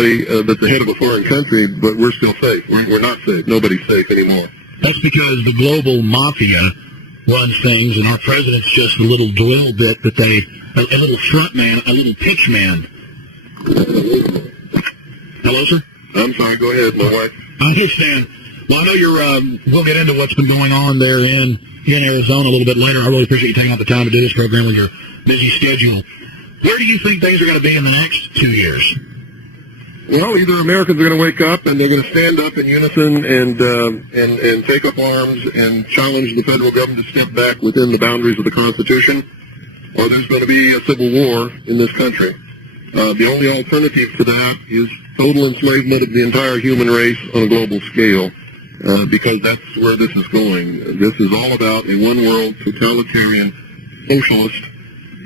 that's the head of a foreign country, but we're still safe. We're not safe. Nobody's safe anymore. That's because the global mafia runs things, and our president's just a little drill bit that a little front man, a little pitch man. Hello, sir? I'm sorry, go ahead, my wife. I understand. Well, I know we'll get into what's been going on there in Arizona a little bit later. I really appreciate you taking out the time to do this program with your busy schedule. Where do you think things are going to be in the next 2 years? Well, either Americans are going to wake up and they're going to stand up in unison and take up arms and challenge the federal government to step back within the boundaries of the Constitution, or there's going to be a civil war in this country. The only alternative to that is total enslavement of the entire human race on a global scale, because that's where this is going. This is all about a one-world, totalitarian, socialist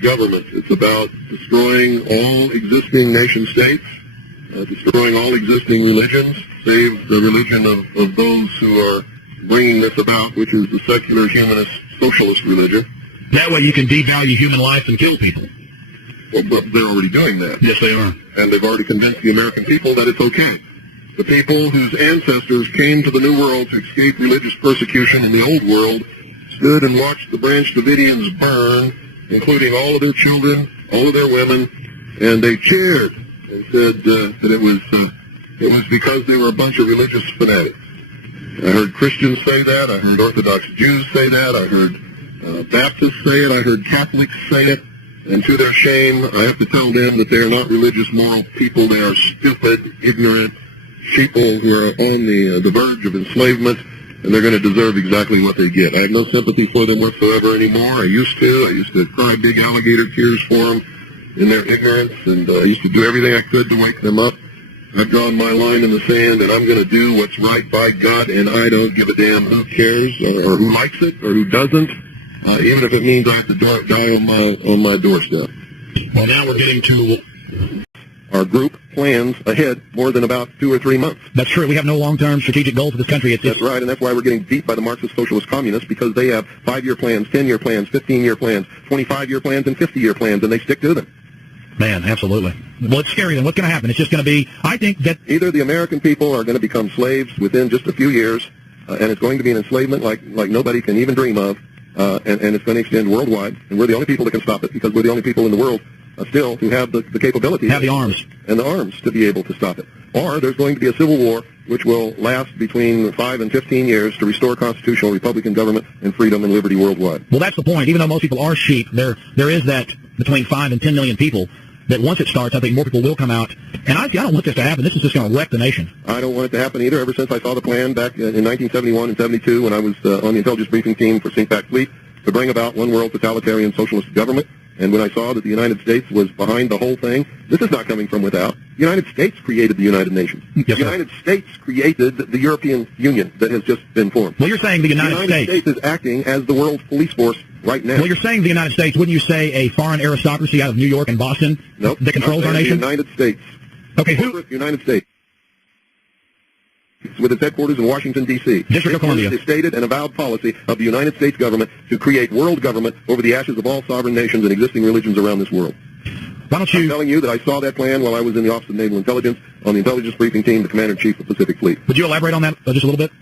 government. It's about destroying all existing nation-states, destroying all existing religions, save the religion of those who are bringing this about, which is the secular, humanist, socialist religion. That way you can devalue human life and kill people. Well, but they're already doing that. Yes, they are. And they've already convinced the American people that it's okay. The people whose ancestors came to the New World to escape religious persecution in the Old World stood and watched the Branch Davidians burn, including all of their children, all of their women, and they cheered and said that it was because they were a bunch of religious fanatics. I heard Christians say that. I heard Orthodox Jews say that. I heard Baptists say it. I heard Catholics say it. And to their shame, I have to tell them that they are not religious, moral people. They are stupid, ignorant sheeple who are on the verge of enslavement, and they're going to deserve exactly what they get. I have no sympathy for them whatsoever anymore. I used to cry big alligator tears for them in their ignorance, and I used to do everything I could to wake them up. I've drawn my line in the sand, and I'm going to do what's right by God, and I don't give a damn who cares or who likes it or who doesn't, even if it means I have to die on my doorstep. Well, now we're getting to... Our group plans ahead more than about 2 or 3 months. That's true. We have no long-term strategic goals for this country. That's right, and that's why we're getting beat by the Marxist, Socialist, Communists, because they have 5-year plans, 10-year plans, 15-year plans, 25-year plans, and 50-year plans, and they stick to them. Man, absolutely. Well, it's scary then. What's going to happen? It's just going to be, I think that... Either the American people are going to become slaves within just a few years, and it's going to be an enslavement like nobody can even dream of, and it's going to extend worldwide, and we're the only people that can stop it, because we're the only people in the world still who have the capability, have the arms and the arms to be able to stop it. Or there's going to be a civil war which will last between 5 and 15 years to restore constitutional Republican government and freedom and liberty worldwide. Well, that's the point. Even though most people are sheep, there is that between 5 and 10 million people that once it starts, I think more people will come out. And I don't want this to happen. This is just going to wreck the nation. I don't want it to happen either. Ever since I saw the plan back in 1971 and 72 when I was on the intelligence briefing team for CINCPAC Fleet to bring about one world totalitarian socialist government, and when I saw that the United States was behind the whole thing, this is not coming from without. The United States created the United Nations. Yes, the United States created the European Union that has just been formed. Well, you're saying the United States is acting as the world's police force right now. Well, you're saying the United States. Wouldn't you say a foreign aristocracy out of New York and Boston nope, that controls our nation? The United States. Okay, who? United States. With its headquarters in Washington, D.C. District of Columbia. It is stated and avowed policy of the United States government to create world government over the ashes of all sovereign nations and existing religions around this world. Why don't you... I'm telling you that I saw that plan while I was in the Office of Naval Intelligence on the intelligence briefing team, the Commander-in-Chief of Pacific Fleet. Would you elaborate on that just a little bit?